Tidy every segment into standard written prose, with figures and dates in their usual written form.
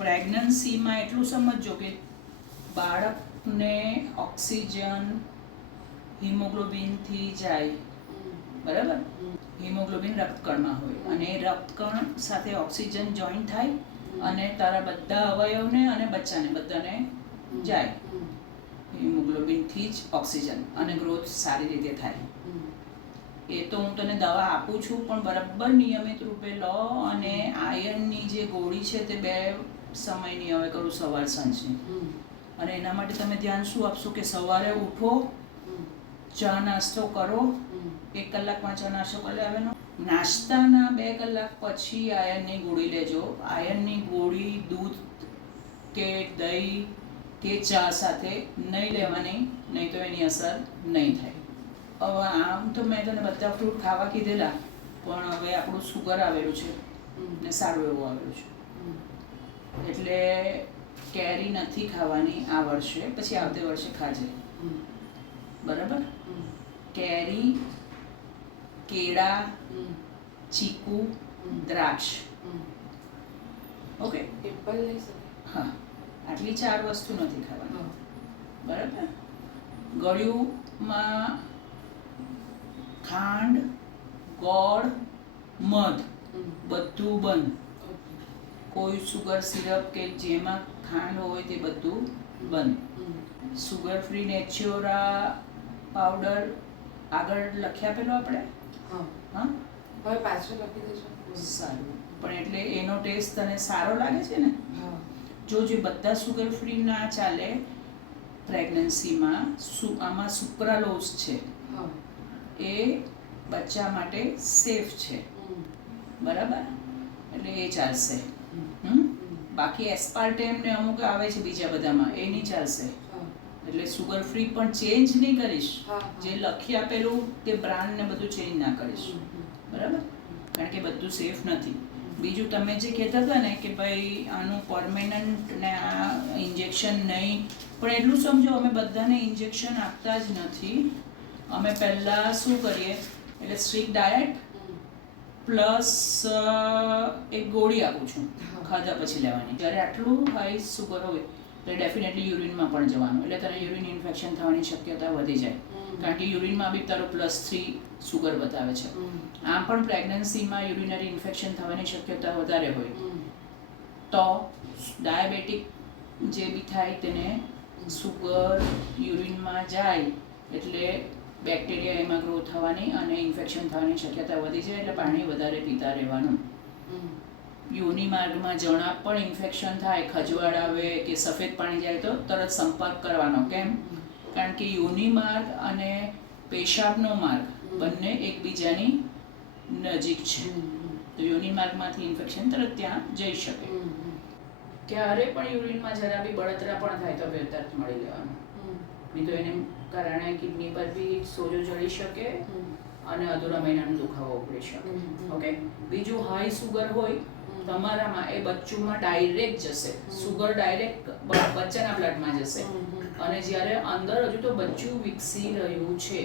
પ્રેગ્નન્સીમાં એટલું સમજજો કે બાળકને ઓક્સિજન હિમોગ્લોબિનથી જાય, બરાબર? હિમોગ્લોબિન રક્તકણમાં હોય અને એ રક્તકણ સાથે ઓક્સિજન જોઈન્ટ થાય અને તારા બધા અવયવને અને બધાને જાય હિમોગ્લોબિનથી જ ઓક્સિજન, અને ગ્રોથ સારી રીતે થાય. એ તો હું તને દવા આપું છું, પણ બરાબર નિયમિત રૂપે લો. અને આયર્નની જે ગોળી છે તે 2 સમયની હવે કરું, સવાર સાંજની. અને એના માટે તમે ધ્યાન શું આપશો કે સવારે ઉઠો, ચા નાસ્તો કરો, 1 કલાકમાં ચા નાસ્તો કરી લેવાનો. નાસ્તાના 2 કલાક પછી આયર્નની ગોળી લેજો. આયર્નની ગોળી દૂધ કે દહીં કે ચા સાથે નહીં લેવાની, નહીં તો એની અસર નહીં થાય. હવે આમ તો મેં તને બધા ફ્રૂટ ખાવા કીધેલા, પણ હવે આપણું સુગર આવેલું છે ને સારું એવું આવેલું છે, એટલે કેરી નથી ખાવાની આ વર્ષે, પછી આવતે વર્ષે ખાજે, બરાબર? કેરી, કેળા, ચીકુ, દ્રાક્ષ. ઓકે, એપલ લઈ શકે? હા, આટલી 4 વસ્તુ નથી ખાવાની, બરાબર? ગળ્યુંમાં ખાંડ, ગોળ, મધ બધું બંધ. કોઈ સુગર સિરપ કે જેમાં ખાંડ હોય તે બધું બંધ. સુગર ફ્રી નેચ્યોરા પાવડર આગળ લખી આપેલો આપણે. હા, હવે પાછળ લખી દેજો. સારું. પણ એટલે એનો ટેસ્ટ તને સારો લાગે છે ને? જો બધા સુગર ફ્રી ના ચાલે પ્રેગ્નન્સીમાં, આમાં સુક્રાલોઝ છે, એ બચ્ચા માટે સેફ છે, બરાબર? એટલે એ ચાલશે. બાકી એસ્પાર્ટેમ ને અમુક આવે છે બીજા બધામાં, એ નહીં ચાલશે. એટલે સુગર ફ્રી પણ ચેન્જ નહીં કરીશ, જે લખી આપેલું તે બ્રાન્ડ ને બધું ચેન્જ ના કરીશ, બરાબર? કારણ કે બધું સેફ નથી. બીજું તમે જે કહેતા હતા ને કે ભાઈ આનું પરમેનન્ટ ને આ ઇન્જેક્શન નહીં, પણ એટલું સમજો અમે બધાને ઇન્જેક્શન આપતા જ નથી. અમે પહેલાં શું કરીએ, એટલે સ્ટ્રિક્ટ ડાયટ પ્લસ એક ગોળી આપું છું ખાધા પછી લેવાની. જ્યારે આટલું હાઈ સુગર હોય તો ડેફિનેટલી યુરિનમાં પણ જવાનું, એટલે તને યુરિન ઇન્ફેક્શન થવાની શક્યતા વધી જાય, કારણ કે યુરિનમાં બી તારો +3 સુગર બતાવે છે. આમ પણ પ્રેગ્નન્સીમાં યુરિનરી ઇન્ફેક્શન થવાની શક્યતા વધારે હોય, તો ડાયાબિટીક જે બી થાય તેને સુગર યુરિનમાં જાય એટલે બેક્ટેરિયા એમાં ગ્રો થવાની અને ઇન્ફેક્શન થવાની શક્યતા વધી જાય, એટલે પાણી વધારે પીતા રહેવાનું. યોની માર્ગમાં જણા પણ ઇન્ફેક્શન થાય, ખજવાળ આવે કે સફેદ પાણી જાય તો તરત સંપર્ક કરવાનો. કેમ? કારણ કે યોની માર્ગ અને પેશાબનો માર્ગ બંને એકબીજાની નજીક છે, તો યોની માર્ગમાંથી ઇન્ફેક્શન તરત ત્યાં જઈ શકે. ક્યારે પણ યુરિનમાં જરા બી બળતરા પણ થાય તો તરત મળી લેવાનું, નહીં તો એને કારણે કિડની પર બી સોજો ચડી શકે અને અધૂરા મહિનાનો દુખાવો ઉપડી શકે. ઓકે, બીજું હાઈ સુગર હોય તમારામાં, એ બચ્ચુમાં ડાયરેક્ટ જશે સુગર, ડાયરેક્ટ બચ્ચાના બ્લડમાં જશે, અને જ્યારે અંદર હજુ તો બચ્ચું વિકસી રહ્યું છે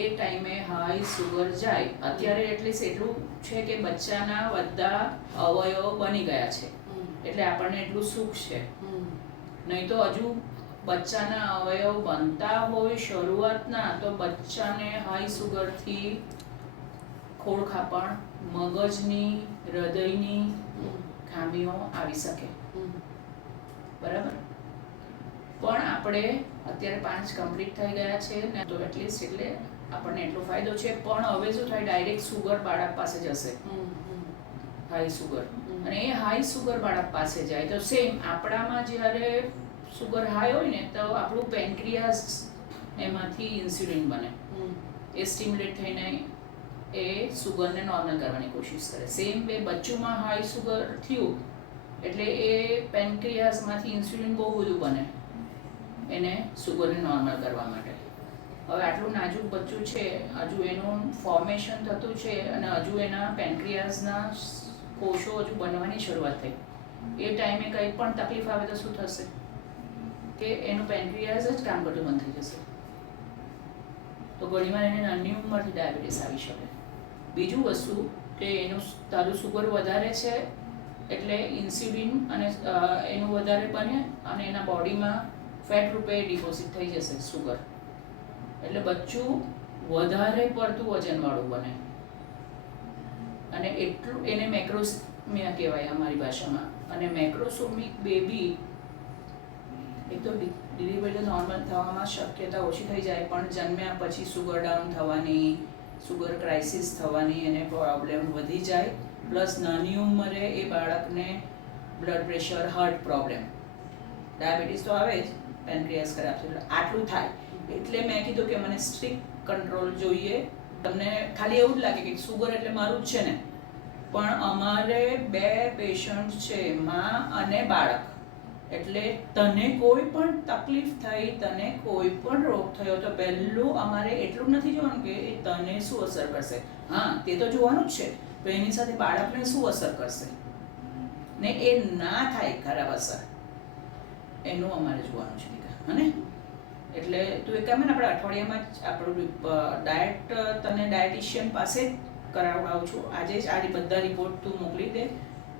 એ ટાઈમે હાઈ સુગર જાય. અત્યારે એટલીસ્ટ એટલું છે કે બચ્ચાના બધા અવયવ બની ગયા છે, એટલે આપણને એટલું સુખ છે. નહીં તો હજુ બચ્ચાના અવયવ બનતા હોય શરૂઆતના, તો બચ્ચાને હાઈ સુગરથી ખોળખાપણ, મગજની, હૃદયની ખામીઓ આવી શકે, બરાબર? પણ આપણે અત્યારે 5 કમ્પ્લીટ થઈ ગયા છે ને, તો એટલીસ્ટ એટલે આપણને એટલો ફાયદો છે. પણ હવે શું થાય, ડાયરેક્ટ સુગર બાળક પાસે જશે, હાઈ સુગર, અને એ હાઈ સુગર બાળક પાસે જાય તો સેમ આપણામાં જ્યારે સુગર હાઈ હોય ને તો આપણું પેન્ક્રિયાસ એમાંથી ઇન્સ્યુલિન બને, એ સ્ટિમ્યુલેટ થઈને એ સુગરને નોર્મલ કરવાની કોશિશ કરે. સેમ વે બચ્ચુમાં હાઈ સુગર થયું એટલે એ પેન્ક્રિયાસમાંથી ઇન્સ્યુલિન બહુ બધું બને એને સુગરને નોર્મલ કરવા માટે. હવે આટલું નાજુક બચ્ચું છે, હજુ એનું ફોર્મેશન થતું છે અને હજુ એના પેન્ક્રિયાસના કોષો હજુ બનવાની શરૂઆત થઈ. એ ટાઈમે કંઈ પણ તકલીફ આવે તો શું થશે કે એનું પેન્ક્રિયાસ જ કામ કરતું બંધ થઈ જશે, તો ઘણીવાર એને નાની ઉંમરથી ડાયાબિટીસ આવી શકે. બીજું વસ્તુ કે એનું તારું સુગર વધારે છે એટલે ઇન્સ્યુલિન અને એનું વધારે બને અને એના બોડીમાં ફેટ રૂપે ડિપોઝિટ થઈ જશે સુગર, એટલે બચ્ચું વધારે પડતું વજનવાળું બને અને એટલું એને મેક્રોસમિયા કહેવાય અમારી ભાષામાં. અને મેક્રોસોમિક બેબી એક તો ડિલિવરી તો નોર્મલ થવામાં શક્યતા ઓછી થઈ જાય, પણ જન્મ્યા પછી સુગર ડાઉન થવાની, સુગર ક્રાઇસિસ થવાની, એને પ્રોબ્લેમ વધી જાય. પ્લસ નાની ઉંમરે એ બાળકને blood pressure, heart problem, diabetes તો આવે જ, પેનક્રિયાસ ખરાબ થયું, આટલું થાય. એટલે મેં કીધું કે મને સ્ટ્રિક્ટ કંટ્રોલ જોઈએ. તમને ખાલી એવું જ લાગે કે સુગર એટલે મારું જ છે ને, પણ અમારે 2 પેશન્ટ છે, માં અને બાળક. એટલે તને કોઈ પણ તકલીફ થઈ, તને કોઈ પણ રોગ થયો તો પહેલું અમારે એટલું નથી જોવાનું કે તને શું અસર કરશે. હા, તે તો જોવાનું જ છે, તો એની સાથે બાળકને શું અસર કરશે ને એ ના થાય ખરાબ અસર, એનું અમારે જોવાનું છે દીકરા. હને એટલે તું એક કામ ને, આપણે અઠવાડિયામાં જ આપણું ડાયટ તને ડાયટિશિયન પાસે જ કરાવડાવું છું. આજે જ આ બધા રિપોર્ટ તું મોકલી દે,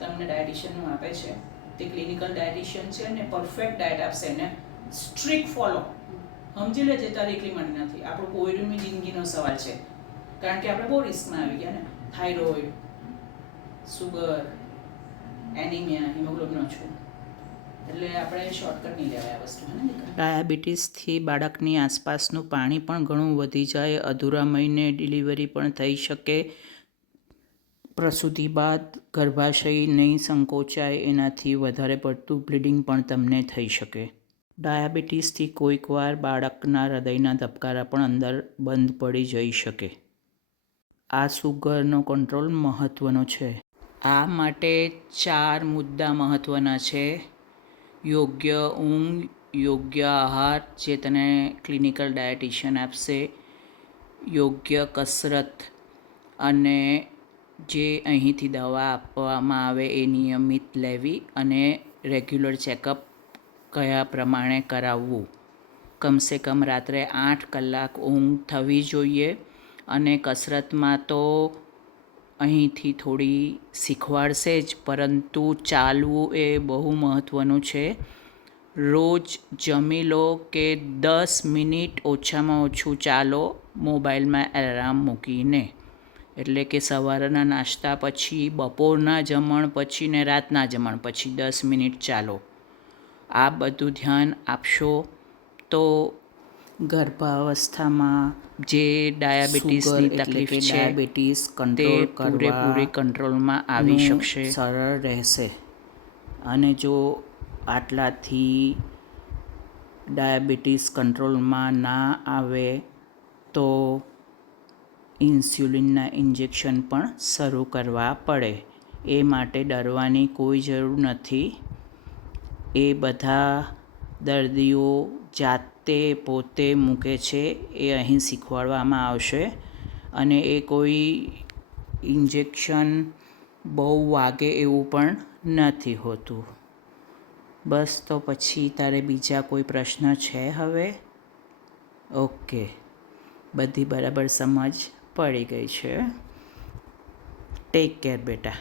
તમને ડાયટિશિયનનું આપે છે, તે ક્લિનિકલ ડાયટિશિયન છે ને પરફેક્ટ ડાયટ આપશે ને સ્ટ્રિક્ટ ફોલો. સમજી લેજે, તારી એકલી માટે નથી, આપણું કોઈની જિંદગીનો સવાલ છે, કારણ કે આપણે બહુ રિસ્કમાં આવી ગયા ને. થાઇરોઇડ, સુગર, એનિમિયા, હિમોગ્લોબિન ઓછું, એટલે આપણે શોર્ટકટ નહીં લેવાય આ વસ્તુ. ડાયાબિટીસથી બાળકની આસપાસનું પાણી પણ ઘણું વધી જાય, અધૂરા મહિને ડિલિવરી પણ થઈ શકે, પ્રસૂતિ બાદ ગર્ભાશય નહીં સંકોચાય, એનાથી વધારે પડતું બ્લીડિંગ પણ તમને થઈ શકે. ડાયાબિટીસથી કોઈકવાર બાળકના હૃદયના ધબકારા પણ અંદર બંધ પડી જઈ શકે. આ સુગરનો કંટ્રોલ મહત્ત્વનો છે. આ માટે 4 મુદ્દા મહત્ત્વના છે: યોગ્ય ઊંઘ, યોગ્ય આહાર જે તને ક્લિનિકલ ડાયટિશિયન આપશે, યોગ્ય કસરત, અને જે અહીંથી દવા આપવામાં આવે એ નિયમિત લેવી, અને રેગ્યુલર ચેકઅપ કયા પ્રમાણે કરાવવું. કમસે કમ રાત્રે 8 કલાક ઊંઘ થવી જોઈએ. અને કસરતમાં તો અહીંથી થોડી શીખવાડશે જ, પરંતુ ચાલવું એ બહુ મહત્ત્વનું છે. રોજ જમી લો કે 10 મિનિટ ઓછામાં ઓછું ચાલો, મોબાઈલમાં એલાર્મ મૂકીને. એટલે કે સવારના નાસ્તા પછી, બપોરના જમણ પછી ને રાતના જમણ પછી 10 મિનિટ ચાલો. આ બધું ધ્યાન આપશો તો ગર્ભાવસ્થામાં જે ડાયાબિટીસની તકલીફ છે, ડાયાબિટીસ કંટ્રોલ પૂરેપૂરી કંટ્રોલમાં આવી શકશે, સરળ રહેશે. અને જો આટલાથી ડાયાબિટીસ કંટ્રોલમાં ના આવે તો ઇન્સ્યુલિનના ઇન્જેક્શન પણ શરૂ કરવા પડે. એ માટે ડરવાની કોઈ જરૂર નથી. એ બધા દર્દીઓ જાતે પોતે મૂકે છે, એ અહીં શીખવાડવામાં આવશે. અને એ કોઈ ઇન્જેક્શન બહુ વાગે એવું પણ નથી હોતું. બસ, તો પછી તારે બીજા કોઈ પ્રશ્ન છે હવે? ઓકે, બધી બરાબર સમજ પડી ગઈ છે. ટેક કેર બેટા.